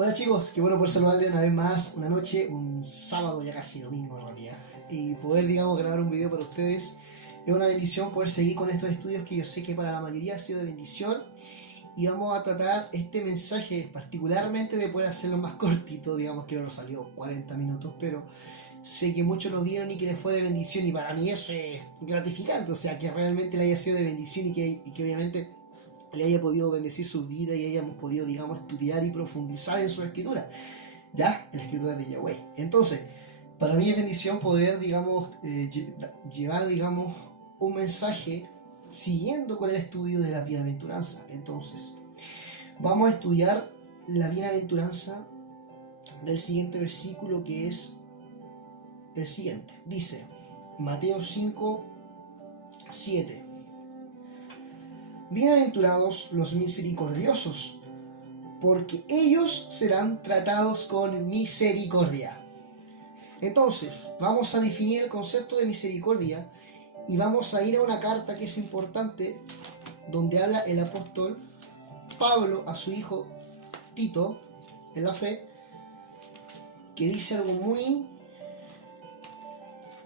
Hola chicos, qué bueno poder saludarles una vez más, una noche, un sábado, ya casi domingo en realidad, y poder, grabar un video para ustedes. Es una bendición poder seguir con estos estudios que yo sé que para la mayoría ha sido de bendición, y vamos a tratar este mensaje particularmente de poder hacerlo más cortito, que no nos salió 40 minutos, pero sé que muchos lo vieron y que les fue de bendición, y para mí eso es gratificante, o sea, que realmente le haya sido de bendición y que obviamente le haya podido bendecir su vida y hayamos podido, estudiar y profundizar en su escritura, ya, en la escritura de Yahweh. Entonces, para mí es bendición poder, llevar, un mensaje siguiendo con el estudio de la bienaventuranza. Entonces, vamos a estudiar la bienaventuranza del siguiente versículo, que es el siguiente. Dice, Mateo 5, 7. Bienaventurados los misericordiosos, porque ellos serán tratados con misericordia. Entonces, vamos a definir el concepto de misericordia y vamos a ir a una carta que es importante, donde habla el apóstol Pablo a su hijo Tito, en la fe, que dice algo muy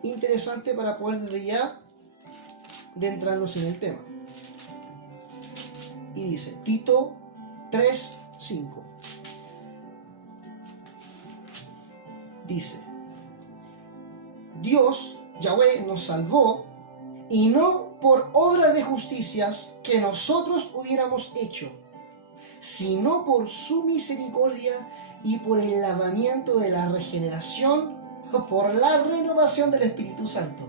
interesante para poder desde ya adentrarnos en el tema. Y dice, Tito 3:5. Dice, Dios, Yahweh, nos salvó, y no por obras de justicias que nosotros hubiéramos hecho, sino por su misericordia y por el lavamiento de la regeneración, por la renovación del Espíritu Santo.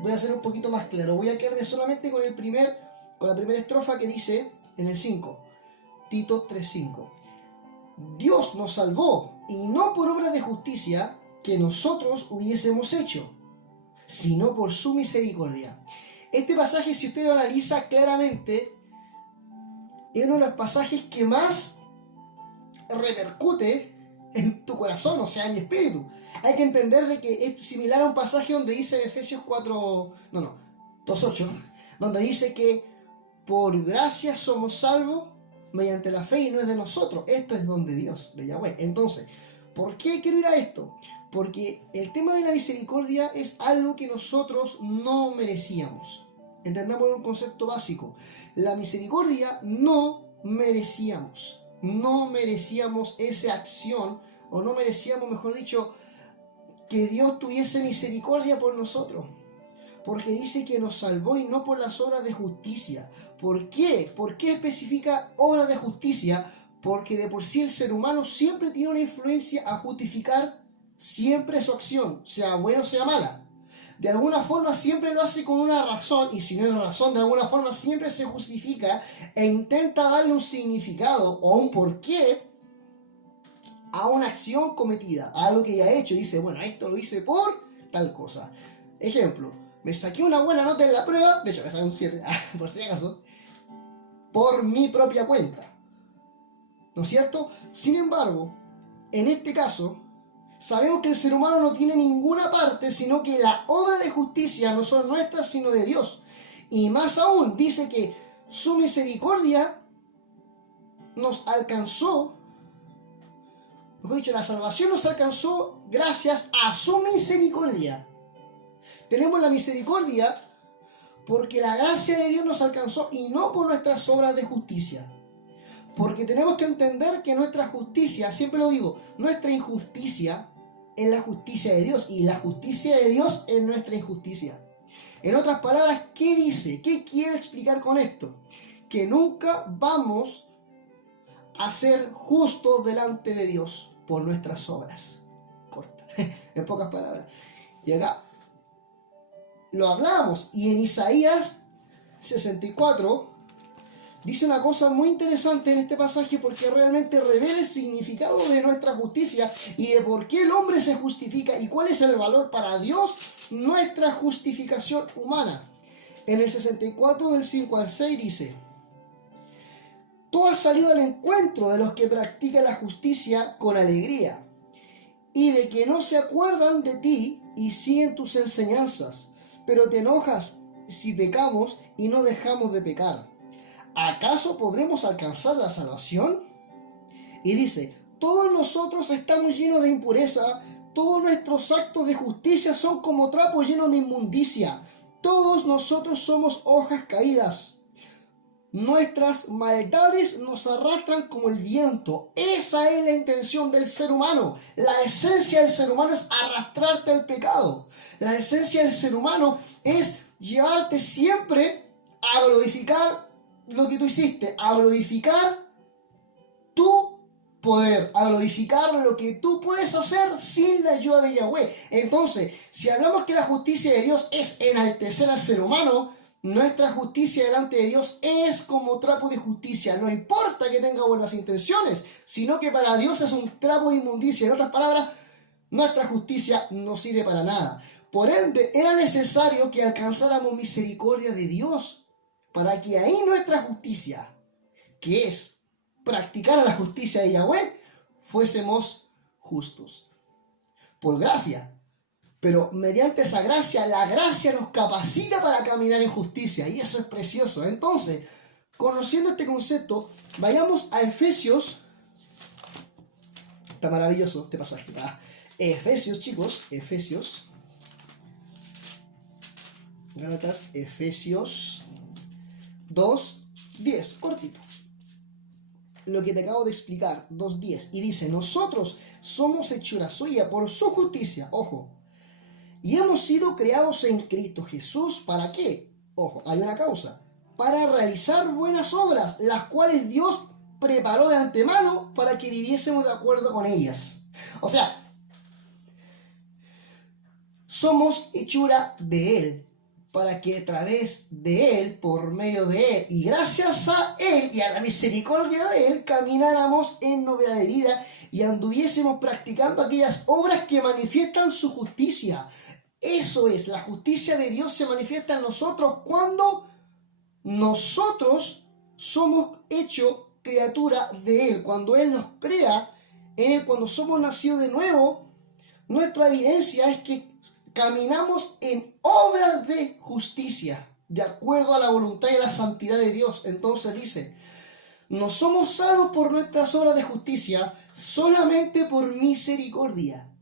Voy a ser un poquito más claro, voy a quedarme solamente con la primera estrofa que dice en el 5, Tito 3:5. Dios nos salvó, y no por obra de justicia que nosotros hubiésemos hecho, sino por su misericordia. Este pasaje, si usted lo analiza claramente, es uno de los pasajes que más repercute en tu corazón, o sea, en mi espíritu. Hay que entender de que es similar a un pasaje donde dice en Efesios 2:8, donde dice que por gracia somos salvos mediante la fe, y no es de nosotros, esto es don de Dios, de Yahweh. Entonces, ¿por qué quiero ir a esto? Porque el tema de la misericordia es algo que nosotros no merecíamos. Entendamos un concepto básico. La misericordia no merecíamos esa acción, o no merecíamos, mejor dicho, que Dios tuviese misericordia por nosotros. Porque dice que nos salvó y no por las obras de justicia. ¿Por qué? ¿Por qué especifica obras de justicia? Porque de por sí el ser humano siempre tiene una influencia a justificar siempre su acción, sea buena o sea mala. De alguna forma siempre lo hace con una razón, y si no es razón, de alguna forma siempre se justifica e intenta darle un significado o un porqué a una acción cometida, a algo que ya ha hecho. Dice, bueno, esto lo hice por tal cosa. Ejemplo, me saqué una buena nota en la prueba, de hecho me saqué un 7, por si acaso, por mi propia cuenta, ¿no es cierto? Sin embargo, en este caso, sabemos que el ser humano no tiene ninguna parte, sino que la obra de justicia no son nuestras, sino de Dios. Y más aún, dice que su misericordia nos alcanzó, mejor dicho, la salvación nos alcanzó gracias a su misericordia. Tenemos la misericordia porque la gracia de Dios nos alcanzó, y no por nuestras obras de justicia. Porque tenemos que entender que nuestra justicia, siempre lo digo, nuestra injusticia es la justicia de Dios, y la justicia de Dios es nuestra injusticia. En otras palabras, ¿qué dice? ¿Qué quiere explicar con esto? Que nunca vamos a ser justos delante de Dios por nuestras obras. Corta, en pocas palabras. Y acá lo hablamos, y en Isaías 64 dice una cosa muy interesante en este pasaje, porque realmente revela el significado de nuestra justicia y de por qué el hombre se justifica y cuál es el valor para Dios nuestra justificación humana. En el 64 del 5 al 6 dice, tú has salido al encuentro de los que practican la justicia con alegría, y de que no se acuerdan de ti y siguen tus enseñanzas, pero te enojas si pecamos y no dejamos de pecar. ¿Acaso podremos alcanzar la salvación? Y dice, todos nosotros estamos llenos de impureza, todos nuestros actos de justicia son como trapos llenos de inmundicia. Todos nosotros somos hojas caídas. Nuestras maldades nos arrastran como el viento. Esa es la intención del ser humano. La esencia del ser humano es arrastrarte al pecado. La esencia del ser humano es llevarte siempre a glorificar lo que tú hiciste, a glorificar tu poder, a glorificar lo que tú puedes hacer sin la ayuda de Yahweh. Entonces, si hablamos que la justicia de Dios es enaltecer al ser humano, nuestra justicia delante de Dios es como trapo de justicia. No importa que tenga buenas intenciones, sino que para Dios es un trapo de inmundicia. En otras palabras, nuestra justicia no sirve para nada. Por ende, era necesario que alcanzáramos misericordia de Dios para que ahí nuestra justicia, que es practicar la justicia de Yahweh, fuésemos justos. Por gracia. Pero mediante esa gracia, la gracia nos capacita para caminar en justicia. Y eso es precioso. Entonces, conociendo este concepto, vayamos a Efesios. Está maravilloso este pasaje. Efesios, chicos. Efesios. Gálatas, Efesios 2:10. Cortito. Lo que te acabo de explicar. 2:10. Y dice, nosotros somos hechura suya por su justicia. Ojo. Y hemos sido creados en Cristo Jesús, ¿para qué? Ojo, hay una causa. Para realizar buenas obras, las cuales Dios preparó de antemano para que viviésemos de acuerdo con ellas. O sea, somos hechura de Él, para que a través de Él, por medio de Él, y gracias a Él y a la misericordia de Él, camináramos en novedad de vida y anduviésemos practicando aquellas obras que manifiestan su justicia. Eso es, la justicia de Dios se manifiesta en nosotros cuando nosotros somos hechos criatura de Él. Cuando Él nos crea, cuando somos nacidos de nuevo, nuestra evidencia es que caminamos en obras de justicia, de acuerdo a la voluntad y la santidad de Dios. Entonces dice, no somos salvos por nuestras obras de justicia, solamente por misericordia.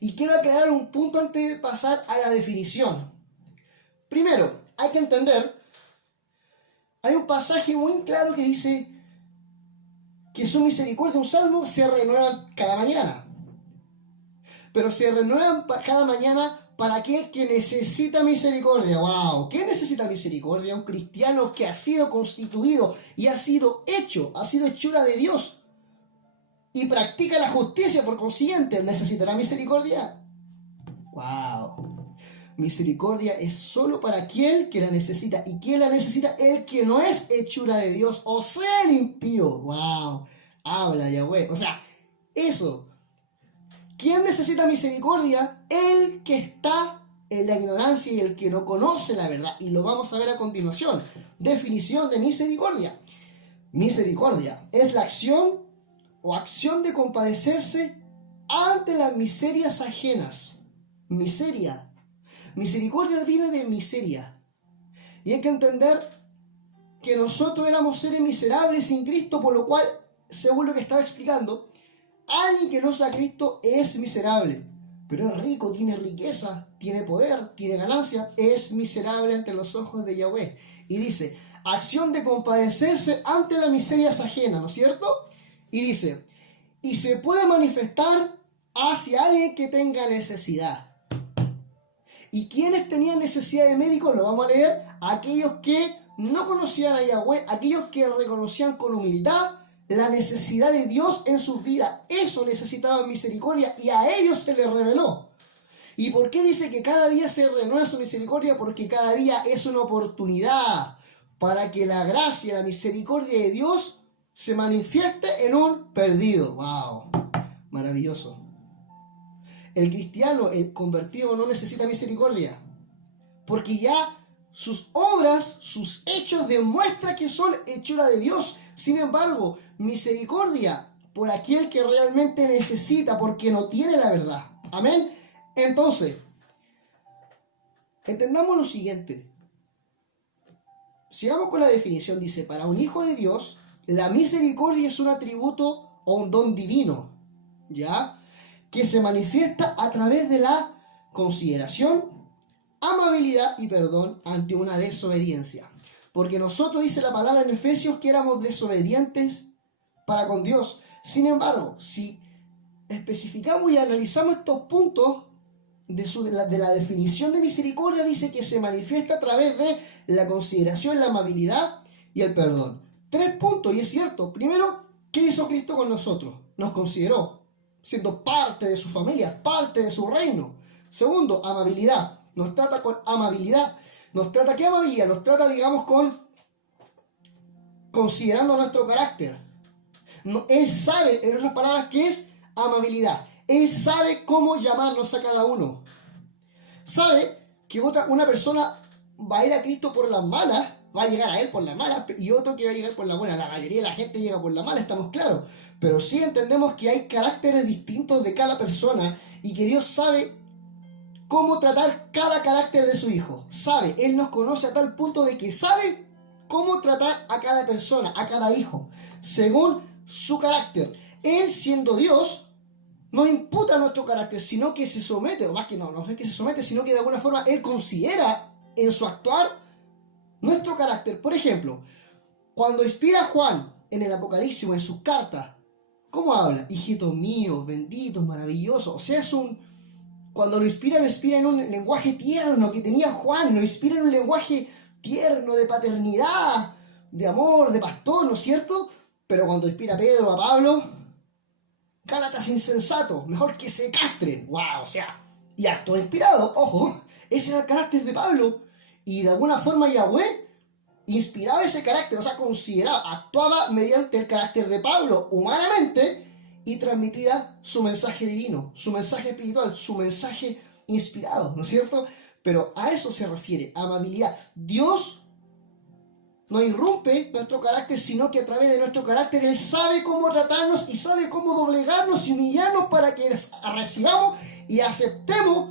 Y quiero aclarar un punto antes de pasar a la definición. Primero, hay que entender, hay un pasaje muy claro que dice que su misericordia, un salmo, se renueva cada mañana. Pero se renuevan cada mañana para aquel que necesita misericordia. ¡Wow! ¿Qué necesita misericordia? Un cristiano que ha sido constituido y ha sido hecho, ha sido hechura de Dios y practica la justicia, por consiguiente, ¿necesitará misericordia? ¡Wow! Misericordia es solo para aquel que la necesita. ¿Y quién la necesita? El que no es hechura de Dios, o sea, el impío. ¡Wow! Habla Yahweh. O sea, eso. ¿Quién necesita misericordia? El que está en la ignorancia y el que no conoce la verdad. Y lo vamos a ver a continuación. Definición de misericordia. Misericordia es la acción o acción de compadecerse ante las miserias ajenas. Miseria. Misericordia viene de miseria. Y hay que entender que nosotros éramos seres miserables sin Cristo, por lo cual, según lo que estaba explicando, alguien que no sea Cristo es miserable. Pero es rico, tiene riqueza, tiene poder, tiene ganancia, es miserable ante los ojos de Yahweh. Y dice, acción de compadecerse ante las miserias ajenas, ¿no es cierto? Y dice, y se puede manifestar hacia alguien que tenga necesidad. ¿Y quiénes tenían necesidad de médicos? Lo vamos a leer. Aquellos que no conocían a Yahweh, aquellos que reconocían con humildad la necesidad de Dios en sus vidas. Eso necesitaban misericordia y a ellos se les reveló. ¿Y por qué dice que cada día se renueva su misericordia? Porque cada día es una oportunidad para que la gracia y la misericordia de Dios se manifieste en un perdido. ¡Wow! Maravilloso. El cristiano, el convertido, no necesita misericordia, porque ya sus obras, sus hechos demuestran que son hechura de Dios. Sin embargo, misericordia por aquel que realmente necesita, porque no tiene la verdad. Amén. Entonces, entendamos lo siguiente. Sigamos con la definición. Dice, para un hijo de Dios, la misericordia es un atributo o un don divino, ¿ya? Que se manifiesta a través de la consideración, amabilidad y perdón ante una desobediencia. Porque nosotros, dice la palabra en Efesios, que éramos desobedientes para con Dios. Sin embargo, si especificamos y analizamos estos puntos de la definición de misericordia, dice que se manifiesta a través de la consideración, la amabilidad y el perdón. 3 puntos, y es cierto. Primero, ¿qué hizo Cristo con nosotros? Nos consideró, siendo parte de su familia, parte de su reino. Segundo, amabilidad. Nos trata con amabilidad. ¿Nos trata qué amabilidad? Nos trata, digamos, considerando nuestro carácter. No, él sabe, en otras palabras, qué es amabilidad. Él sabe cómo llamarnos a cada uno. Sabe que una persona va a ir a Cristo por las malas, va a llegar a Él por las malas, y otro que va a llegar por las buenas. La mayoría de la gente llega por las malas, estamos claros. Pero sí entendemos que hay caracteres distintos de cada persona y que Dios sabe cómo tratar cada carácter de su hijo. Sabe, Él nos conoce a tal punto de que sabe cómo tratar a cada persona, a cada hijo, según su carácter. Él, siendo Dios, no imputa nuestro carácter, sino que se somete, o más que no es que se somete, sino que de alguna forma Él considera en su actuar nuestro carácter. Por ejemplo, cuando inspira a Juan en el Apocalipsis, en sus cartas, ¿cómo habla? Hijito mío, bendito, maravilloso. O sea, cuando lo inspira en un lenguaje tierno que tenía Juan, lo inspira en un lenguaje tierno, de paternidad, de amor, de pastor, ¿no es cierto? Pero cuando inspira a Pedro, a Pablo, Gálatas insensatos, mejor que se castren. ¡Wow! O sea, y acto inspirado, ojo, ese era el carácter de Pablo. Y de alguna forma Yahweh inspiraba ese carácter, o sea, consideraba, actuaba mediante el carácter de Pablo humanamente y transmitía su mensaje divino, su mensaje espiritual, su mensaje inspirado, ¿no es cierto? Pero a eso se refiere, amabilidad. Dios no irrumpe nuestro carácter, sino que a través de nuestro carácter Él sabe cómo tratarnos y sabe cómo doblegarnos y humillarnos para que recibamos y aceptemos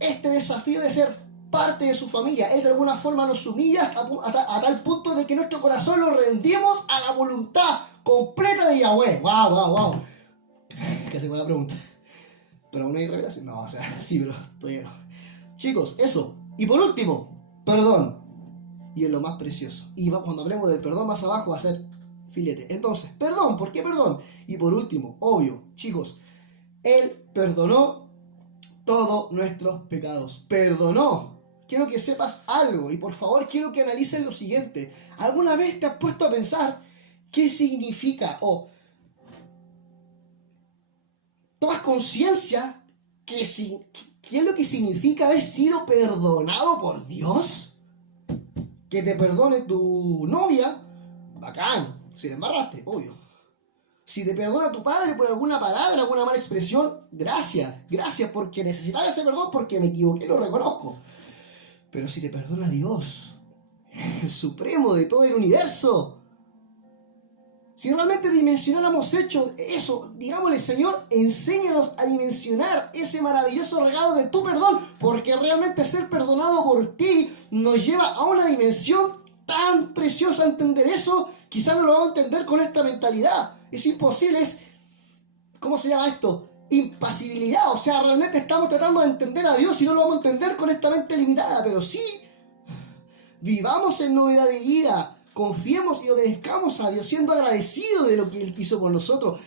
este desafío de ser parte de su familia. Él de alguna forma nos humilla a tal punto de que nuestro corazón lo rendimos a la voluntad completa de Yahweh. ¡Wow! Casi me da pregunta. ¿Pero aún hay revelación? No, o sea, sí, pero todavía no. Chicos, eso. Y por último, perdón. Y es lo más precioso. Y cuando hablemos del perdón más abajo va a ser filete. Entonces, perdón, ¿por qué perdón? Y por último, obvio, chicos, Él perdonó todos nuestros pecados. Perdonó. Quiero que sepas algo y por favor quiero que analices lo siguiente. ¿Alguna vez te has puesto a pensar qué significa o tomas conciencia qué es lo que significa haber sido perdonado por Dios? Que te perdone tu novia, bacán, si la embarraste, obvio. Si te perdona tu padre por alguna palabra, alguna mala expresión, gracias porque necesitaba ese perdón porque me equivoqué, lo reconozco. Pero si te perdona Dios, el supremo de todo el universo, si realmente dimensionáramos eso, digámosle, Señor, enséñanos a dimensionar ese maravilloso regalo de tu perdón, porque realmente ser perdonado por ti nos lleva a una dimensión tan preciosa. Entender eso, quizás no lo vamos a entender con esta mentalidad. Es imposible, ¿cómo se llama esto? Impasibilidad. O sea, realmente estamos tratando de entender a Dios y no lo vamos a entender con esta mente limitada, pero sí, vivamos en novedad de vida. Confiemos y obedezcamos a Dios siendo agradecidos de lo que Él hizo por nosotros.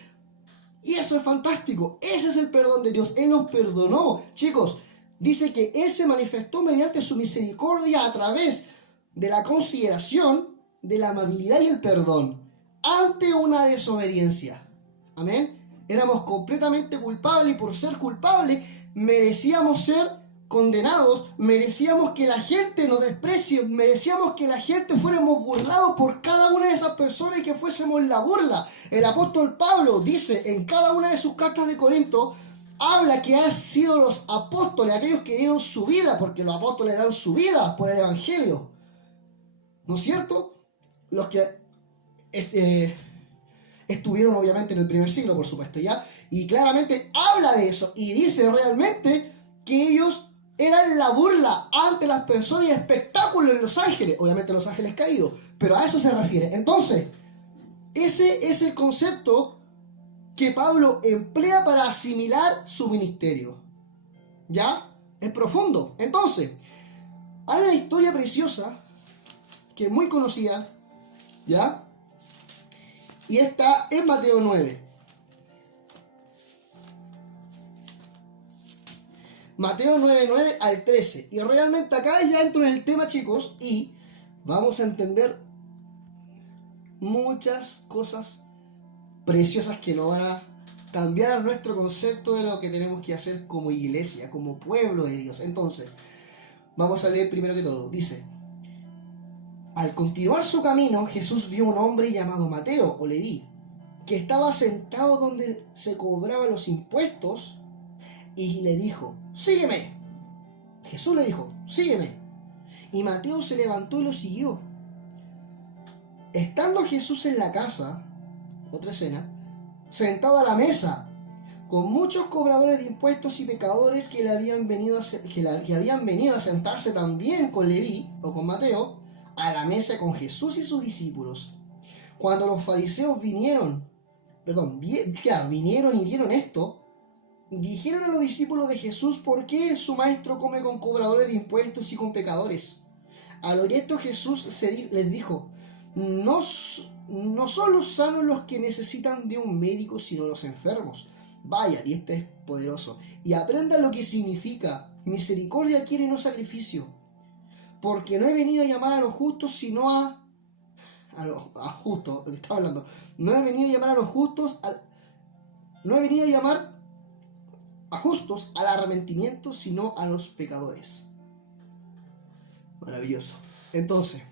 Y eso es fantástico. Ese es el perdón de Dios. Él nos perdonó. Chicos, dice que Él se manifestó mediante su misericordia a través de la consideración, de la amabilidad y el perdón ante una desobediencia. Amén. Éramos completamente culpables y por ser culpables merecíamos ser condenados, merecíamos que la gente nos desprecie, merecíamos que la gente fuéramos burlados por cada una de esas personas y que fuésemos la burla. El apóstol Pablo dice en cada una de sus cartas de Corinto, habla que han sido los apóstoles, aquellos que dieron su vida, porque los apóstoles dan su vida por el evangelio, ¿no es cierto? Los que estuvieron obviamente en el primer siglo, por supuesto, ¿ya? Y claramente habla de eso y dice realmente que ellos eran la burla ante las personas y espectáculo en los ángeles, obviamente los ángeles caídos, pero a eso se refiere. Entonces, Ese es el concepto que Pablo emplea para asimilar su ministerio. ¿Ya? Es profundo. Entonces, hay una historia preciosa que es muy conocida, ¿ya? Y está en Mateo 9. Mateo 9, 9 al 13. Y realmente acá ya entro en el tema, chicos, y vamos a entender muchas cosas preciosas que nos van a cambiar nuestro concepto de lo que tenemos que hacer como iglesia, como pueblo de Dios. Entonces, vamos a leer primero que todo. Dice: al continuar su camino, Jesús vio un hombre llamado Mateo o Leví, que estaba sentado donde se cobraban los impuestos, y le dijo: sígueme. Jesús le dijo: sígueme. Y Mateo se levantó y lo siguió. Estando Jesús en la casa, otra escena, sentado a la mesa, con muchos cobradores de impuestos y pecadores que habían venido a sentarse también con Leví o con Mateo a la mesa con Jesús y sus discípulos. Cuando los fariseos vinieron y vieron esto, dijeron a los discípulos de Jesús: ¿por qué su maestro come con cobradores de impuestos y con pecadores? Al oír esto, Jesús les dijo: no son los sanos los que necesitan de un médico, sino los enfermos. Vayan, y este es poderoso, y aprendan lo que significa: misericordia quiere, no sacrificio. Porque no he venido a llamar a los justos, sino a justos, lo que estaba hablando. No he venido a llamar a los justos, no he venido a llamar a justos al arrepentimiento, sino a los pecadores. Maravilloso. Entonces,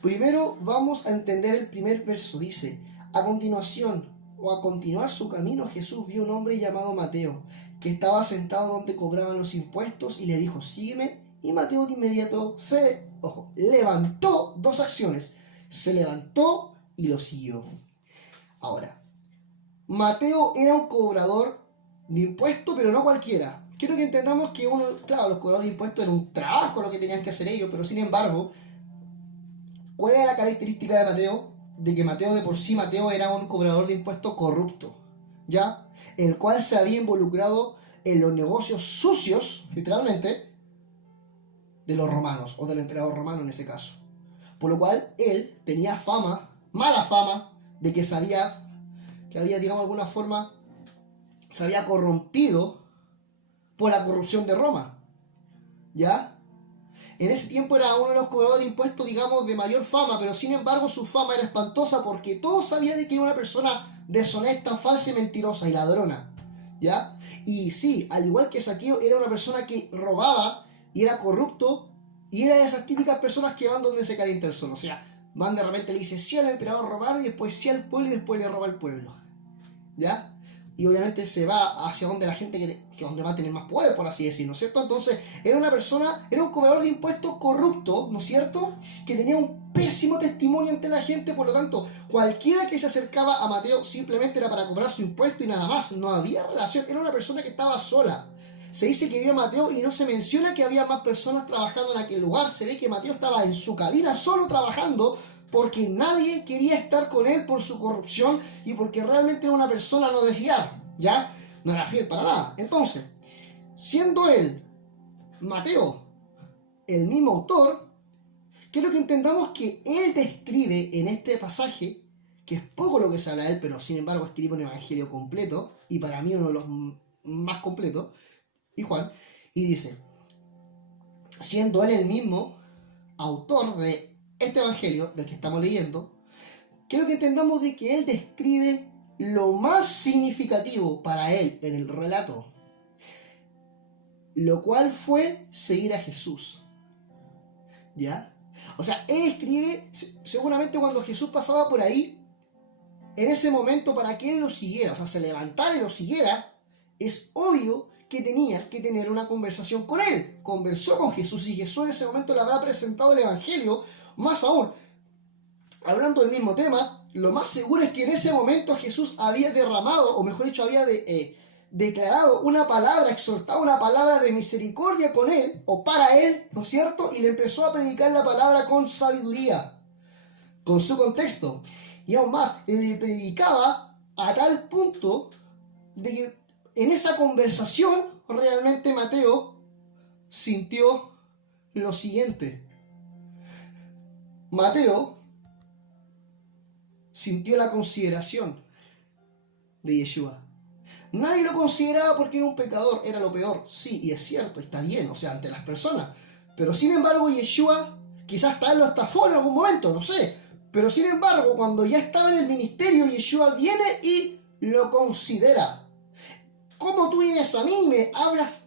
primero vamos a entender el primer verso. Dice: a continuación, o a continuar su camino, Jesús vio un hombre llamado Mateo, que estaba sentado donde cobraban los impuestos, y le dijo: sígueme. Y Mateo de inmediato se levantó. Dos acciones: se levantó y lo siguió. Ahora, Mateo era un cobrador de impuestos, pero no cualquiera. Quiero que entendamos que los cobradores de impuestos era un trabajo lo que tenían que hacer ellos, pero sin embargo, ¿cuál era la característica de Mateo? De que Mateo era un cobrador de impuestos corrupto, ¿ya? El cual se había involucrado en los negocios sucios, literalmente, de los romanos, o del emperador romano en ese caso. Por lo cual, él tenía mala fama, de que había, digamos, de alguna forma, se había corrompido por la corrupción de Roma, ¿ya? En ese tiempo era uno de los cobradores de impuestos, digamos, de mayor fama, pero sin embargo su fama era espantosa porque todos sabían de que era una persona deshonesta, falsa y mentirosa y ladrona, ¿ya? Y sí, al igual que Zaqueo, era una persona que robaba y era corrupto, y era de esas típicas personas que van donde se calienta el sol. O sea, van de repente, le dice sí al emperador romano y después sí al pueblo y después le roba al pueblo, ¿ya? Y obviamente se va hacia donde la gente que donde va a tener más poder, por así decirlo, ¿no es cierto? Entonces, era un cobrador de impuestos corrupto, ¿no es cierto? Que tenía un pésimo testimonio ante la gente, por lo tanto, cualquiera que se acercaba a Mateo simplemente era para cobrar su impuesto y nada más, no había relación, era una persona que estaba sola. Se dice que vio a Mateo y no se menciona que había más personas trabajando en aquel lugar, se ve que Mateo estaba en su cabina solo trabajando, porque nadie quería estar con él por su corrupción y porque realmente era una persona no de fiar, ¿ya? No era fiel para nada. Entonces, siendo él, Mateo, el mismo autor, quiero que entendamos que él describe en este pasaje, que es poco lo que se habla de él, pero sin embargo escribe un evangelio completo, y para mí uno de los más completos, y Juan, y dice, siendo él el mismo autor de este evangelio del que estamos leyendo, quiero que entendamos de que él describe lo más significativo para él en el relato, lo cual fue seguir a Jesús, ¿ya? O sea, él escribe seguramente cuando Jesús pasaba por ahí, en ese momento, para que él lo siguiera, o sea, se levantara y lo siguiera, es obvio que tenía que tener una conversación con él. Conversó con Jesús y Jesús en ese momento le habrá presentado el evangelio. Más aún, hablando del mismo tema, lo más seguro es que en ese momento Jesús había derramado, o mejor dicho, había declarado una palabra, exhortado una palabra de misericordia con él, o para él, ¿no es cierto? Y le empezó a predicar la palabra con sabiduría, con su contexto. Y aún más, le predicaba a tal punto de que en esa conversación realmente Mateo sintió lo siguiente. Mateo sintió la consideración de Yeshua. Nadie lo consideraba porque era un pecador, era lo peor. Sí, y es cierto, está bien, o sea, ante las personas. Pero sin embargo, Yeshua, quizás tal lo estafó en algún momento, no sé. Pero sin embargo, cuando ya estaba en el ministerio, Yeshua viene y lo considera. ¿Cómo tú vienes a mí y me hablas?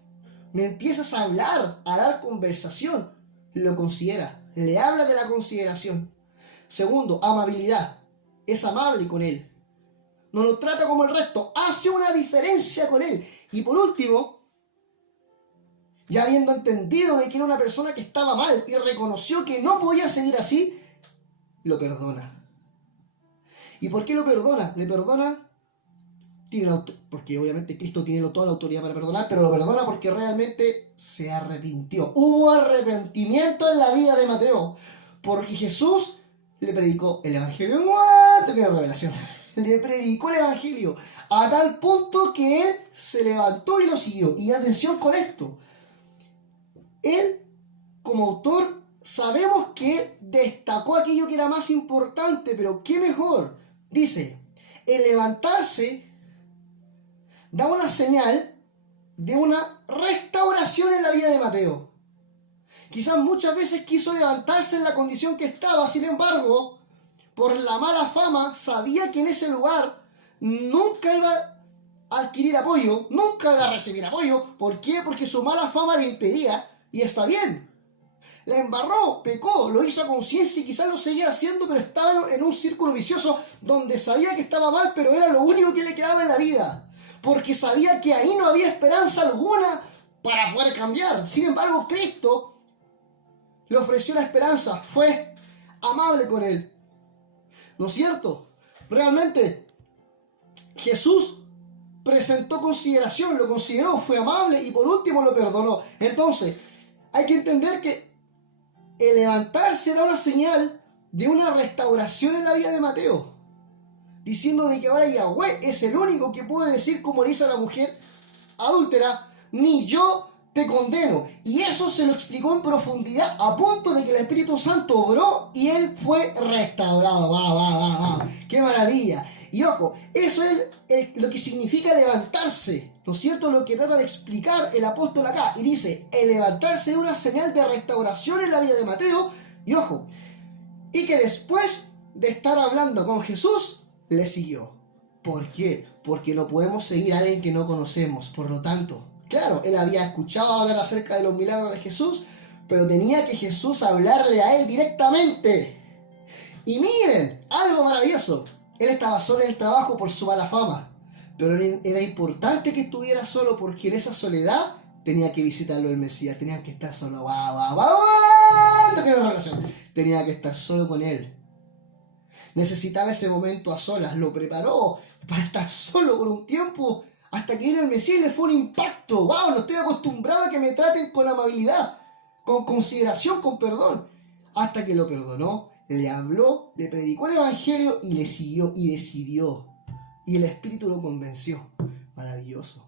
Me empiezas a hablar, a dar conversación. Lo considera, le habla de la consideración. Segundo, amabilidad. Es amable con él. No lo trata como el resto, hace una diferencia con él. Y por último, ya habiendo entendido de que era una persona que estaba mal y reconoció que no podía seguir así, lo perdona. ¿Y por qué lo perdona? Le perdona porque obviamente Cristo tiene toda la autoridad para perdonar, pero lo perdona porque realmente se arrepintió. Hubo arrepentimiento en la vida de Mateo, porque Jesús le predicó el Evangelio. ¡Qué revelación! Le predicó el Evangelio a tal punto que él se levantó y lo siguió. Y atención con esto. Él, como autor, sabemos que él destacó aquello que era más importante, pero ¿qué mejor? Dice, el levantarse da una señal de una restauración en la vida de Mateo. Quizás muchas veces quiso levantarse en la condición que estaba, sin embargo, por la mala fama, sabía que en ese lugar nunca iba a adquirir apoyo, nunca iba a recibir apoyo. ¿Por qué? Porque su mala fama le impedía, y está bien. La embarró, pecó, lo hizo a conciencia y quizás lo seguía haciendo, pero estaba en un círculo vicioso donde sabía que estaba mal, pero era lo único que le quedaba en la vida. Porque sabía que ahí no había esperanza alguna para poder cambiar. Sin embargo, Cristo le ofreció la esperanza, fue amable con él. ¿No es cierto? Realmente, Jesús presentó consideración, lo consideró, fue amable y por último lo perdonó. Entonces, hay que entender que el levantarse da una señal de una restauración en la vida de Mateo, diciendo de que ahora Yahweh es el único que puede decir como le hizo a la mujer adúltera, ni yo te condeno. Y eso se lo explicó en profundidad a punto de que el Espíritu Santo obró y él fue restaurado. ¡Qué maravilla! Y ojo, eso es lo que significa levantarse, ¿no es cierto? Lo que trata de explicar el apóstol acá. Y dice, el levantarse es una señal de restauración en la vida de Mateo. Y ojo, y que después de estar hablando con Jesús, le siguió. ¿Por qué? Porque no podemos seguir a alguien que no conocemos. Por lo tanto, claro, él había escuchado hablar acerca de los milagros de Jesús, pero tenía que Jesús hablarle a él directamente. Y miren, algo maravilloso. Él estaba solo en el trabajo por su mala fama, pero era importante que estuviera solo porque en esa soledad tenía que visitarlo el Mesías, tenía que estar solo. Tenía que estar solo con él. Necesitaba ese momento a solas, lo preparó para estar solo por un tiempo hasta que vino el Mesías y le fue un impacto. ¡Wow! No estoy acostumbrado a que me traten con amabilidad, con consideración, con perdón. Hasta que lo perdonó, le habló, le predicó el Evangelio y le siguió y decidió. Y el Espíritu lo convenció. Maravilloso.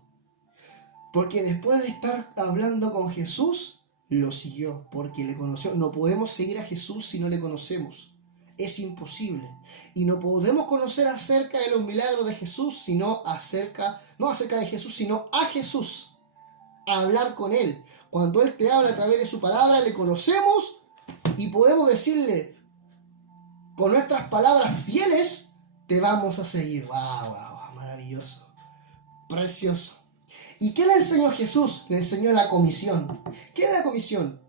Porque después de estar hablando con Jesús, lo siguió, porque le conoció. No podemos seguir a Jesús si no le conocemos. Es imposible. Y no podemos conocer acerca de los milagros de Jesús, no acerca de Jesús, sino a Jesús. A hablar con Él. Cuando Él te habla a través de su palabra, le conocemos y podemos decirle con nuestras palabras fieles, te vamos a seguir. ¡Wow! Maravilloso. Precioso. ¿Y qué le enseñó Jesús? Le enseñó la comisión. ¿Qué es la comisión?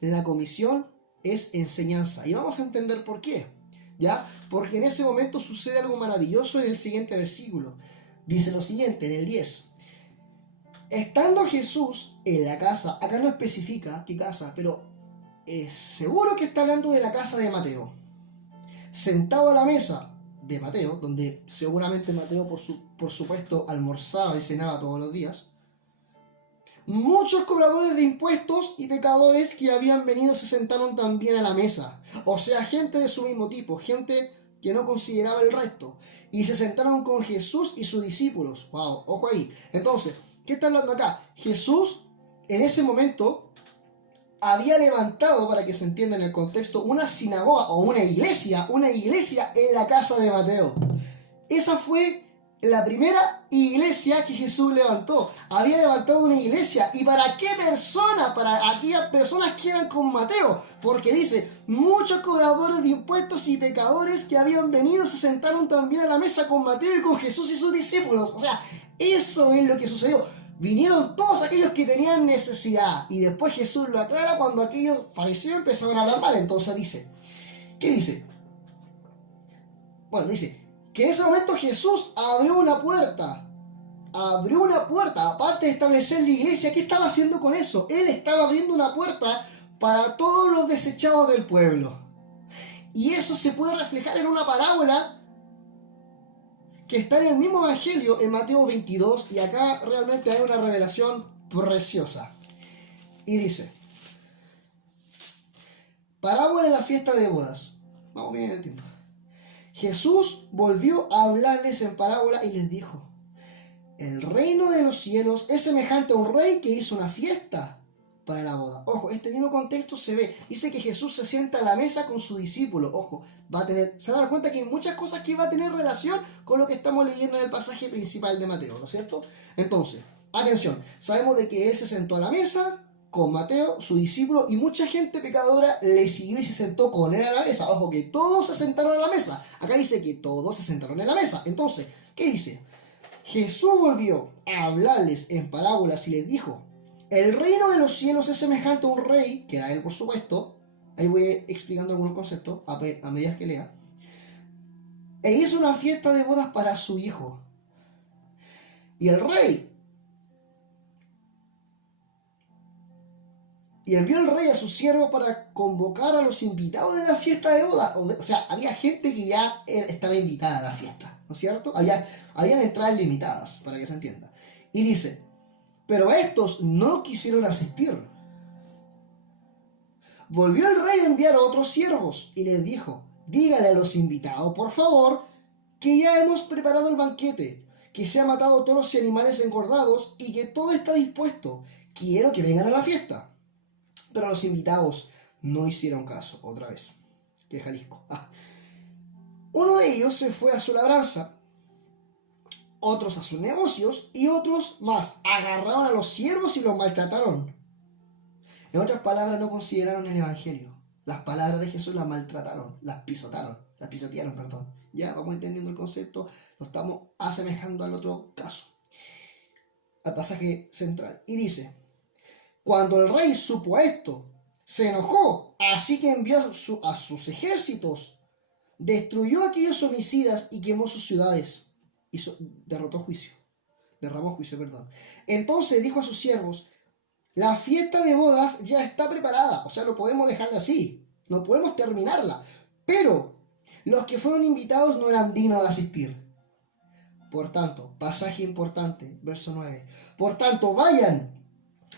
La comisión es enseñanza. Y vamos a entender por qué. ¿Ya? Porque en ese momento sucede algo maravilloso en el siguiente versículo. Dice lo siguiente, en el 10. Estando Jesús en la casa, acá no especifica qué casa, pero es seguro que está hablando de la casa de Mateo. Sentado a la mesa de Mateo, donde seguramente Mateo por supuesto almorzaba y cenaba todos los días, muchos cobradores de impuestos y pecadores que habían venido se sentaron también a la mesa. O sea, gente de su mismo tipo, gente que no consideraba el resto, y se sentaron con Jesús y sus discípulos. Wow, ojo ahí. Entonces, ¿qué está hablando acá? Jesús en ese momento había levantado, para que se entienda en el contexto, una sinagoga o una iglesia en la casa de Mateo. Esa fue la primera iglesia que Jesús levantó. Había levantado una iglesia. ¿Y para qué persona? Para aquellas personas que eran con Mateo. Porque dice, muchos cobradores de impuestos y pecadores que habían venido se sentaron también a la mesa con Mateo y con Jesús y sus discípulos. O sea, eso es lo que sucedió. Vinieron todos aquellos que tenían necesidad. Y después Jesús lo aclara cuando aquellos fariseos empezaron a hablar mal. Entonces dice, ¿qué dice? Bueno, dice que en ese momento Jesús abrió una puerta, aparte de establecer la iglesia. ¿Qué estaba haciendo con eso? Él estaba abriendo una puerta para todos los desechados del pueblo. Y eso se puede reflejar en una parábola que está en el mismo evangelio, en Mateo 22, y acá realmente hay una revelación preciosa. Y dice, parábola de la fiesta de bodas. Vamos bien en el tiempo. Jesús volvió a hablarles en parábola y les dijo, el reino de los cielos es semejante a un rey que hizo una fiesta para la boda. Ojo, este mismo contexto se ve. Dice que Jesús se sienta a la mesa con su discípulo. Ojo, se van a dar cuenta que hay muchas cosas que va a tener relación con lo que estamos leyendo en el pasaje principal de Mateo, ¿no es cierto? Entonces, atención, sabemos de que él se sentó a la mesa con Mateo, su discípulo, y mucha gente pecadora le siguió y se sentó con él a la mesa. Ojo, que todos se sentaron a la mesa. Acá dice que todos se sentaron en la mesa. Entonces, ¿qué dice? Jesús volvió a hablarles en parábolas y les dijo, el reino de los cielos es semejante a un rey, que era él por supuesto, ahí voy explicando algunos conceptos a medida que lea, e hizo una fiesta de bodas para su hijo. Y el rey, y envió el rey a su siervo para convocar a los invitados de la fiesta de bodas. O sea, había gente que ya estaba invitada a la fiesta, ¿no es cierto? Habían entradas limitadas, para que se entienda. Y dice, pero estos no quisieron asistir. Volvió el rey a enviar a otros siervos y les dijo, dígale a los invitados, por favor, que ya hemos preparado el banquete, que se han matado todos los animales engordados y que todo está dispuesto. Quiero que vengan a la fiesta. Pero los invitados no hicieron caso, otra vez, que Jalisco. Uno de ellos se fue a su labranza, otros a sus negocios y otros más agarraron a los siervos y los maltrataron. En otras palabras, no consideraron el evangelio. Las palabras de Jesús las maltrataron, las pisotearon, perdón. Ya vamos entendiendo el concepto, lo estamos asemejando al otro caso, al pasaje central. Y dice, cuando el rey supo esto, se enojó, así que envió a sus ejércitos, destruyó a aquellos homicidas y quemó sus ciudades. Derramó juicio. Entonces dijo a sus siervos, la fiesta de bodas ya está preparada, o sea, no podemos dejarla así, no podemos terminarla, pero los que fueron invitados no eran dignos de asistir. Por tanto, pasaje importante, verso 9, por tanto, vayan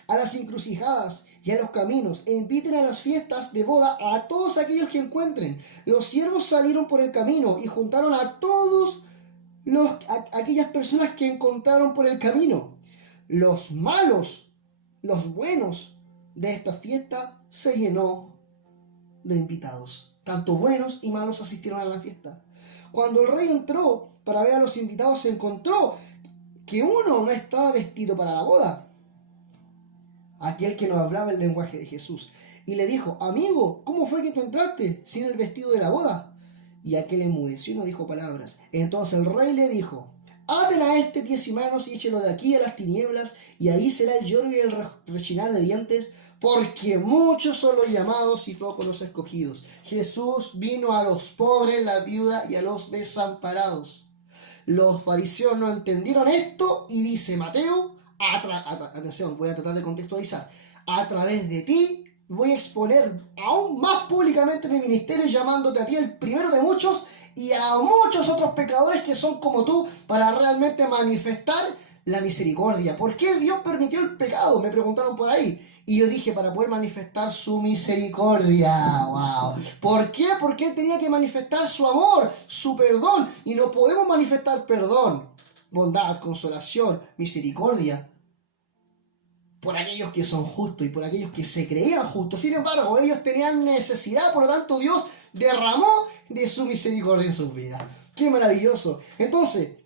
a las encrucijadas y a los caminos e inviten a las fiestas de boda a todos aquellos que encuentren. Los siervos salieron por el camino y juntaron a todos aquellas personas que encontraron por el camino. Los malos, los buenos de esta fiesta se llenó de invitados. Tanto buenos y malos asistieron a la fiesta. Cuando el rey entró para ver a los invitados, se encontró que uno no estaba vestido para la boda, aquel que nos hablaba el lenguaje de Jesús, y le dijo, amigo, ¿cómo fue que tú entraste sin el vestido de la boda? Y aquel enmudeció y no dijo palabras. Entonces el rey le dijo, aten a este pies y manos y échelo de aquí a las tinieblas, y ahí será el lloro y el rechinar de dientes, porque muchos son los llamados y pocos los escogidos. Jesús vino a los pobres, la viuda y a los desamparados. Los fariseos no entendieron esto y dice Mateo, atención, voy a tratar de contextualizar, a través de ti voy a exponer aún más públicamente mi ministerio, llamándote a ti el primero de muchos y a muchos otros pecadores que son como tú, para realmente manifestar la misericordia. ¿Por qué Dios permitió el pecado? Me preguntaron por ahí. Y yo dije, para poder manifestar su misericordia. ¡Wow! ¿Por qué? Porque Él tenía que manifestar su amor, su perdón. Y no podemos manifestar perdón, bondad, consolación, misericordia por aquellos que son justos y por aquellos que se creían justos. Sin embargo, ellos tenían necesidad, por lo tanto Dios derramó de su misericordia en sus vidas. ¡Qué maravilloso! Entonces,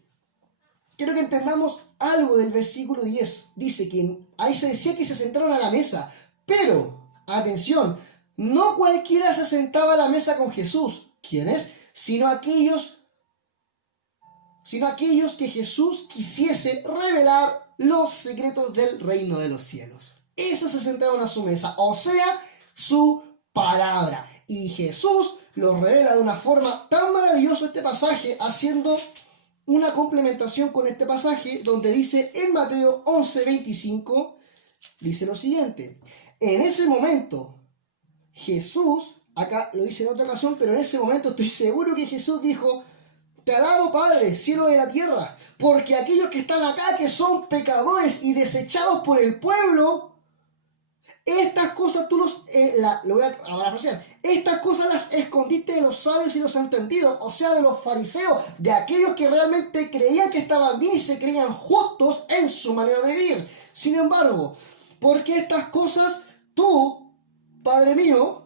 quiero que entendamos algo del versículo 10. Dice que ahí se decía que se sentaron a la mesa. Pero, atención, no cualquiera se sentaba a la mesa con Jesús. ¿Quiénes? Sino aquellos que Jesús quisiese revelar los secretos del reino de los cielos. Esos se sentaron a su mesa, o sea, su palabra. Y Jesús lo revela de una forma tan maravillosa este pasaje, haciendo una complementación con este pasaje, donde dice en Mateo 11:25, dice lo siguiente: en ese momento, Jesús, acá lo dice en otra ocasión, pero en ese momento estoy seguro que Jesús dijo: te alabo, Padre, cielo de la tierra, porque aquellos que están acá, que son pecadores y desechados por el pueblo, estas cosas lo voy a parafrasear, estas cosas las escondiste de los sabios y los entendidos, o sea, de los fariseos, de aquellos que realmente creían que estaban bien y se creían justos en su manera de vivir. Sin embargo, porque estas cosas tú, Padre mío,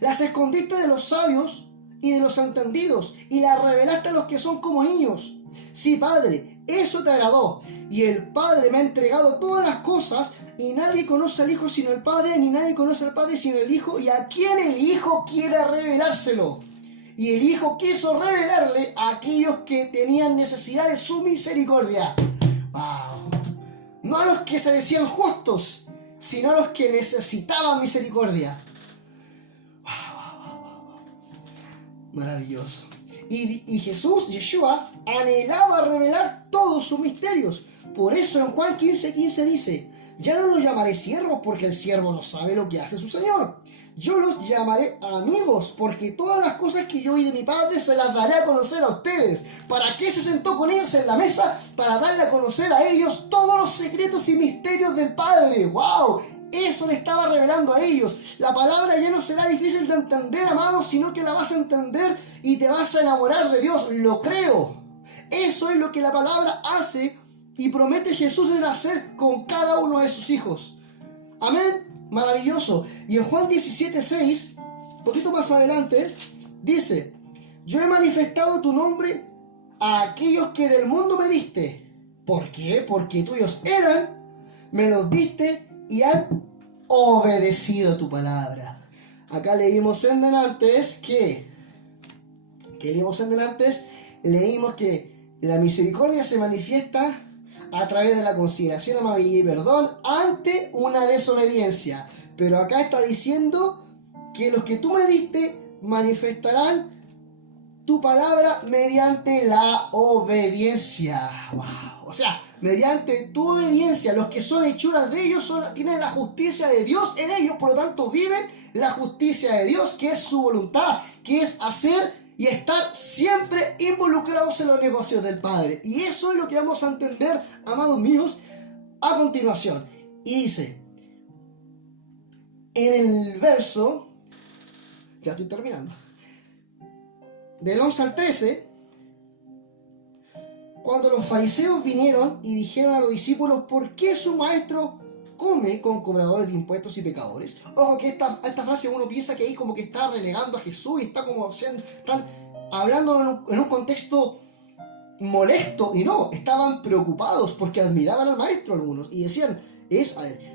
las escondiste de los sabios y de los entendidos, y las revelaste a los que son como niños. Sí, Padre, eso te agradó, y el Padre me ha entregado todas las cosas, y nadie conoce al Hijo sino el Padre, ni nadie conoce al Padre sino el Hijo, y a quien el Hijo quiera revelárselo. Y el Hijo quiso revelarle a aquellos que tenían necesidad de su misericordia. ¡Wow! No a los que se decían justos, sino a los que necesitaban misericordia. Maravilloso. Y Jesús, Yeshua, anhelaba revelar todos sus misterios. Por eso en Juan 15:15 dice: ya no los llamaré siervos, porque el siervo no sabe lo que hace su Señor. Yo los llamaré amigos, porque todas las cosas que yo oí de mi Padre se las daré a conocer a ustedes. ¿Para qué se sentó con ellos en la mesa? Para darle a conocer a ellos todos los secretos y misterios del Padre. ¡Wow! Eso le estaba revelando a ellos. La palabra ya no será difícil de entender, amados, sino que la vas a entender y te vas a enamorar de Dios. Lo creo. Eso es lo que la palabra hace y promete Jesús en hacer con cada uno de sus hijos. Amén. Maravilloso. Y en Juan 17:6, un poquito más adelante, dice: yo he manifestado tu nombre a aquellos que del mundo me diste. ¿Por qué? Porque tuyos eran, me los diste y han obedecido tu palabra. Acá leímos en delante leímos que la misericordia se manifiesta a través de la consideración, amabilidad y perdón ante una desobediencia. Pero acá está diciendo que los que tú me diste manifestarán tu palabra mediante la obediencia. ¡Wow! O sea, mediante tu obediencia, los que son hechuras de ellos tienen la justicia de Dios en ellos, por lo tanto viven la justicia de Dios, que es su voluntad, que es hacer y estar siempre involucrados en los negocios del Padre. Y eso es lo que vamos a entender, amados míos, a continuación. Y dice, en el verso, ya estoy terminando, del 11 al 13, cuando los fariseos vinieron y dijeron a los discípulos: ¿por qué su maestro come con cobradores de impuestos y pecadores? Ojo que esta frase uno piensa que ahí como que está relegando a Jesús y está como están hablando en un contexto molesto, y no, estaban preocupados porque admiraban al maestro algunos y decían,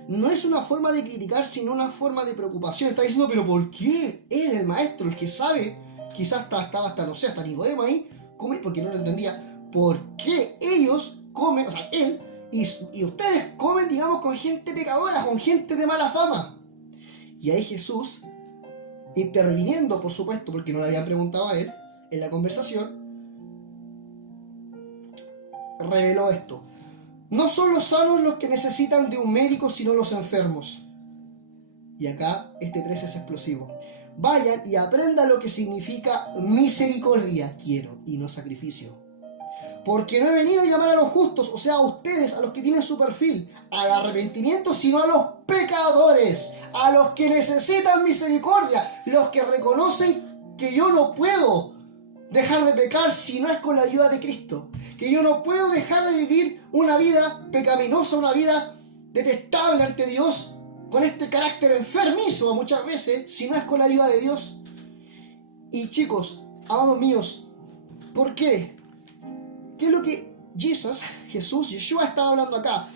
no es una forma de criticar, sino una forma de preocupación. Está diciendo, pero ¿por qué él, el maestro, el que sabe, quizás estaba hasta, no sé, hasta Nicodemo ahí, come, porque no lo entendía, ¿por qué ellos comen, o sea, él y ustedes comen, digamos, con gente pecadora, con gente de mala fama? Y ahí Jesús, interviniendo, por supuesto, porque no le habían preguntado a él en la conversación, reveló esto: no son los sanos los que necesitan de un médico, sino los enfermos. Y acá este 3 es explosivo. Vayan y aprendan lo que significa misericordia quiero y no sacrificio, Porque no he venido a llamar a los justos, o sea, a ustedes, a los que tienen su perfil, al arrepentimiento, sino a los pecadores, a los que necesitan misericordia, los que reconocen que yo no puedo dejar de pecar si no es con la ayuda de Cristo, que yo no puedo dejar de vivir una vida pecaminosa, una vida detestable ante Dios, con este carácter enfermizo muchas veces, si no es con la ayuda de Dios. Y chicos, amados míos, ¿por qué? ¿Qué es lo que Yeshua estaba hablando acá?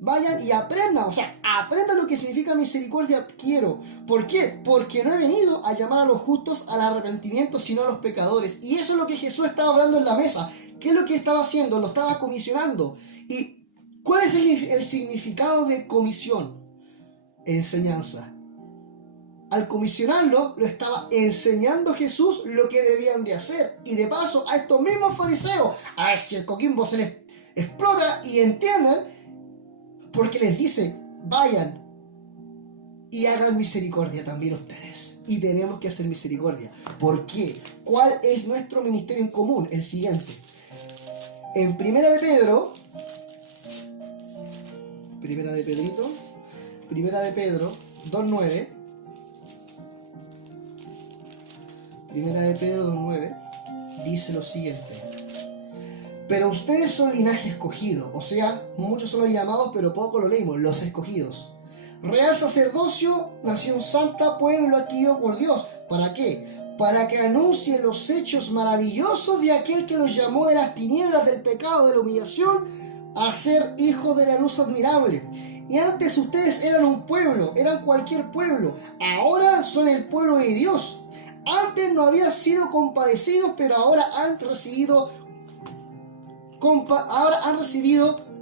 Vayan y aprendan, o sea, aprendan lo que significa misericordia quiero. ¿Por qué? Porque no he venido a llamar a los justos al arrepentimiento, sino a los pecadores. Y eso es lo que Jesús estaba hablando en la mesa. ¿Qué es lo que estaba haciendo? Lo estaba comisionando. ¿Y cuál es el significado de comisión? Enseñanza. Al comisionarlo, lo estaba enseñando Jesús lo que debían de hacer. Y de paso, a estos mismos fariseos, a ver si el coquimbo se les explota y entiendan, porque les dice, vayan y hagan misericordia también ustedes. Y tenemos que hacer misericordia. ¿Por qué? ¿Cuál es nuestro ministerio en común? El siguiente. En Primera de Pedro 2:9. Primera de Pedro 2:9 dice lo siguiente: pero ustedes son linaje escogido, o sea, muchos son los llamados, pero poco lo leímos, los escogidos. Real sacerdocio, nación santa, pueblo adquirido por Dios. ¿Para qué? Para que anuncien los hechos maravillosos de aquel que los llamó de las tinieblas, del pecado, de la humillación, a ser hijos de la luz admirable. Y antes ustedes eran un pueblo, eran cualquier pueblo, ahora son el pueblo de Dios. Antes no habían sido compadecidos, pero ahora han recibido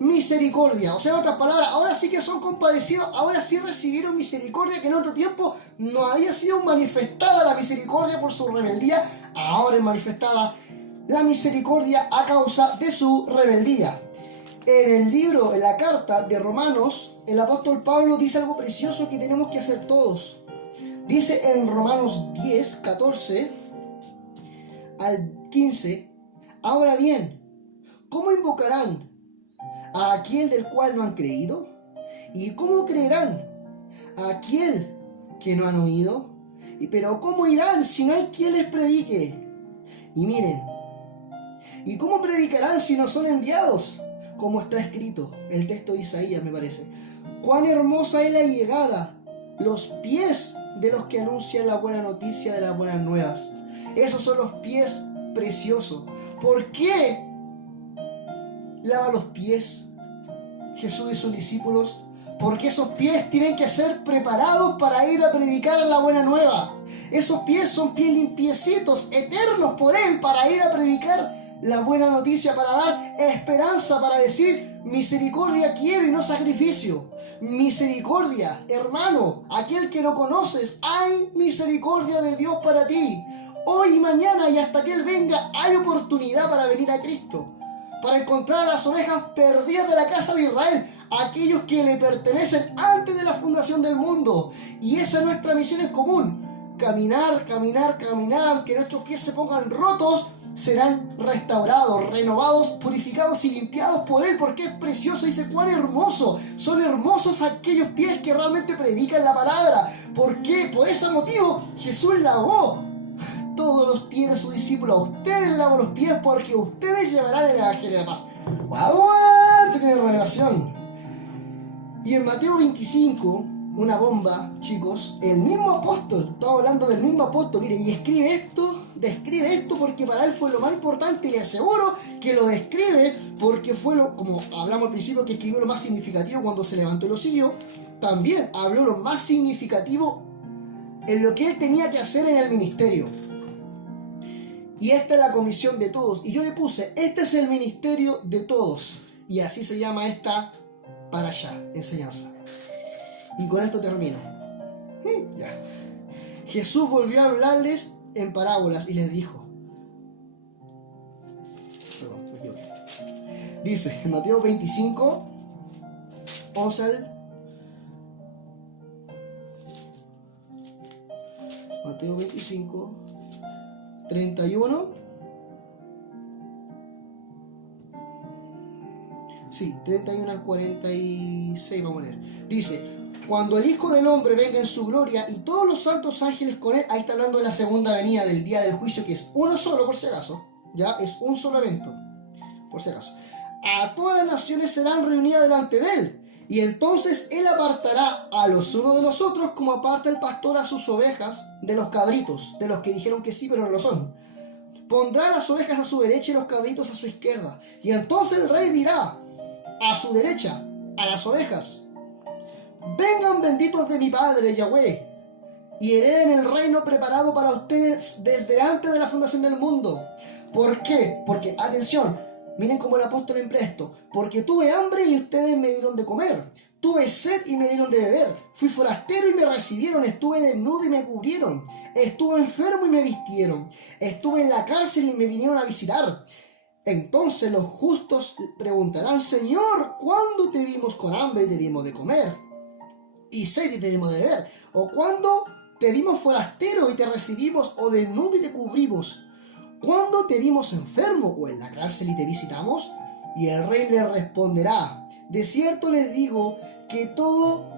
misericordia. O sea, en otras palabras, ahora sí que son compadecidos, ahora sí recibieron misericordia, que en otro tiempo no había sido manifestada la misericordia por su rebeldía. Ahora es manifestada la misericordia a causa de su rebeldía. En la carta de Romanos, el apóstol Pablo dice algo precioso que tenemos que hacer todos. Dice en Romanos 10, 14 al 15, ahora bien, ¿cómo invocarán a aquel del cual no han creído? ¿Y cómo creerán a aquel que no han oído? Pero ¿cómo irán si no hay quien les predique? Y miren, ¿y cómo predicarán si no son enviados? Como está escrito, el texto de Isaías me parece. Cuán hermosa es la llegada, los pies de los que anuncian la buena noticia de las buenas nuevas. Esos son los pies preciosos. ¿Por qué lava los pies Jesús y sus discípulos? Porque esos pies tienen que ser preparados para ir a predicar la buena nueva. Esos pies son pies limpiecitos, eternos por Él, para ir a predicar la buena noticia, para dar esperanza, para decir misericordia quiero y no sacrificio. Misericordia, hermano, aquel que no conoces, hay misericordia de Dios para ti. Hoy y mañana y hasta que Él venga hay oportunidad para venir a Cristo, para encontrar a las ovejas perdidas de la casa de Israel, aquellos que le pertenecen antes de la fundación del mundo. Y esa es nuestra misión en común: caminar, caminar, caminar, aunque nuestros pies se pongan rotos, serán restaurados, renovados, purificados y limpiados por Él, porque es precioso. Dice, cuán hermoso, son hermosos aquellos pies que realmente predican la palabra. ¿Por qué? Por ese motivo Jesús lavó todos los pies de sus discípulos. A ustedes lavan los pies porque ustedes llevarán el evangelio de paz. ¡Guau! Tiene revelación. Y en Mateo 25, una bomba, chicos, el mismo apóstol, estaba hablando del mismo apóstol, mire, y describe esto porque para él fue lo más importante, y le aseguro que lo describe porque fue como hablamos al principio, que escribió lo más significativo cuando se levantó y lo siguió. También habló lo más significativo en lo que él tenía que hacer en el ministerio. Y esta es la comisión de todos. Y yo le puse, este es el ministerio de todos. Y así se llama esta parashá, enseñanza. Y con esto termino. Ya. Jesús volvió a hablarles en parábolas y les dijo. Perdón, me equivoqué. Dice en Mateo 25, 11 al... Mateo 25, 31 Sí, 31 al 46 vamos a leer. Dice, cuando el Hijo del Hombre venga en su gloria y todos los santos ángeles con él, ahí está hablando de la segunda venida del día del juicio, que es uno solo por si acaso, ya es un solo evento, por si acaso. A todas las naciones serán reunidas delante de él, y entonces él apartará a los unos de los otros como aparta el pastor a sus ovejas de los cabritos, de los que dijeron que sí pero no lo son. Pondrá las ovejas a su derecha y los cabritos a su izquierda, y entonces el rey dirá a su derecha, a las ovejas, vengan benditos de mi Padre Yahweh, y hereden el reino preparado para ustedes desde antes de la fundación del mundo. ¿Por qué? Porque, atención, miren cómo el apóstol emplea esto. Porque tuve hambre y ustedes me dieron de comer. Tuve sed y me dieron de beber. Fui forastero y me recibieron. Estuve desnudo y me cubrieron. Estuve enfermo y me vistieron. Estuve en la cárcel y me vinieron a visitar. Entonces los justos preguntarán, Señor, ¿cuándo te vimos con hambre y te dimos de comer? Y sed y te dimos de beber. ¿O cuándo te vimos forastero y te recibimos, o desnudo y te cubrimos? ¿Cuándo te vimos enfermo o en la cárcel y te visitamos? Y el rey le responderá, de cierto les digo que todo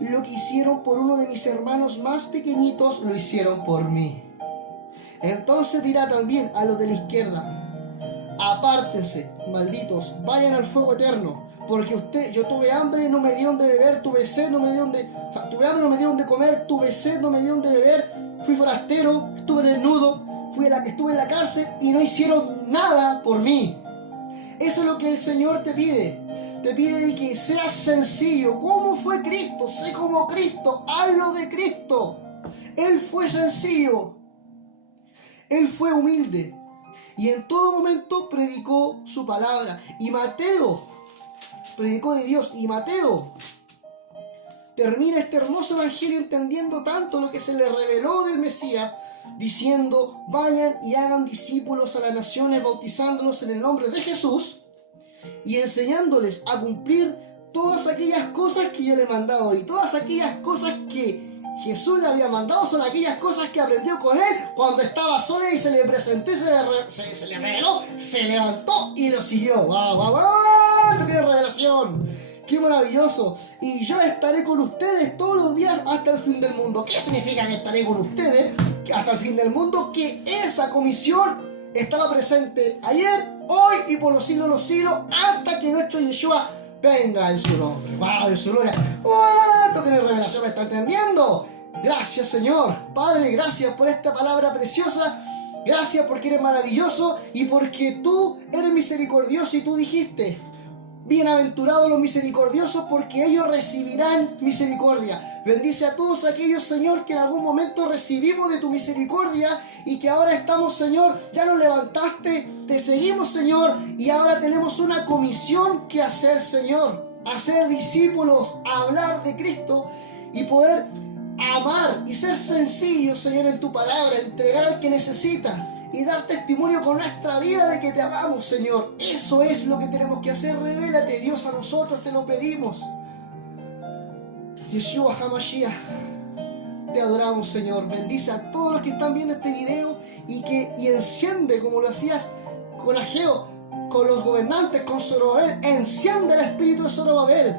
lo que hicieron por uno de mis hermanos más pequeñitos lo hicieron por mí. Entonces dirá también a los de la izquierda, apártense, malditos, vayan al fuego eterno, porque yo tuve hambre y no me dieron de beber, tuve sed, no me dieron de... tuve hambre y no me dieron de comer, tuve sed, no me dieron de beber, fui forastero, estuve desnudo, estuve en la cárcel y no hicieron nada por mí. Eso es lo que el Señor te pide. Te pide de que seas sencillo. ¿Cómo fue Cristo? Sé como Cristo. Hazlo de Cristo. Él fue sencillo. Él fue humilde. Y en todo momento predicó su palabra. Y Mateo predicó de Dios. Y Mateo termina este hermoso evangelio entendiendo tanto lo que se le reveló del Mesías, diciendo, vayan y hagan discípulos a las naciones, bautizándolos en el nombre de Jesús y enseñándoles a cumplir todas aquellas cosas que yo le he mandado. Y todas aquellas cosas que Jesús le había mandado son aquellas cosas que aprendió con él cuando estaba solo y se le presentó y se le reveló, se levantó y lo siguió. ¡Wow, wow, wow! ¡Qué revelación! ¡Qué maravilloso! Y yo estaré con ustedes todos los días hasta el fin del mundo. ¿Qué significa que estaré con ustedes hasta el fin del mundo? Que esa comisión estaba presente ayer, hoy y por los siglos de los siglos, hasta que nuestro Yeshua venga en su nombre. ¡Wow! En su gloria. ¡Cuánto que la revelación me está entendiendo! Gracias, Señor. Padre, gracias por esta palabra preciosa. Gracias porque eres maravilloso y porque tú eres misericordioso y tú dijiste, bienaventurados los misericordiosos porque ellos recibirán misericordia. Bendice a todos aquellos, Señor, que en algún momento recibimos de tu misericordia y que ahora estamos, Señor, ya nos levantaste, te seguimos, Señor, y ahora tenemos una comisión que hacer, Señor, hacer discípulos, hablar de Cristo y poder amar y ser sencillos, Señor, en tu palabra, entregar al que necesita y dar testimonio con nuestra vida de que te amamos, Señor. Eso es lo que tenemos que hacer. Revélate, Dios, a nosotros, te lo pedimos. Yeshua HaMashiach, te adoramos, Señor. Bendice a todos los que están viendo este video y enciende, como lo hacías con Ageo, con los gobernantes, con Zorobabel. Enciende el espíritu de Zorobabel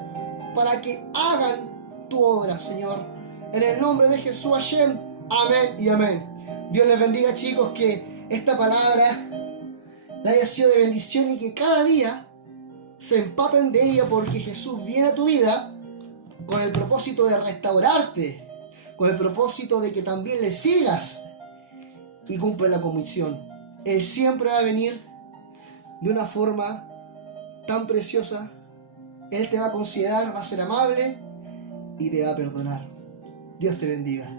para que hagan tu obra, Señor. En el nombre de Jesús Hashem. Amén y amén. Dios les bendiga, chicos, que esta palabra le haya sido de bendición y que cada día se empapen de ella, porque Jesús viene a tu vida con el propósito de restaurarte, con el propósito de que también le sigas y cumple la comisión. Él siempre va a venir de una forma tan preciosa. Él te va a considerar, va a ser amable y te va a perdonar. Dios te bendiga.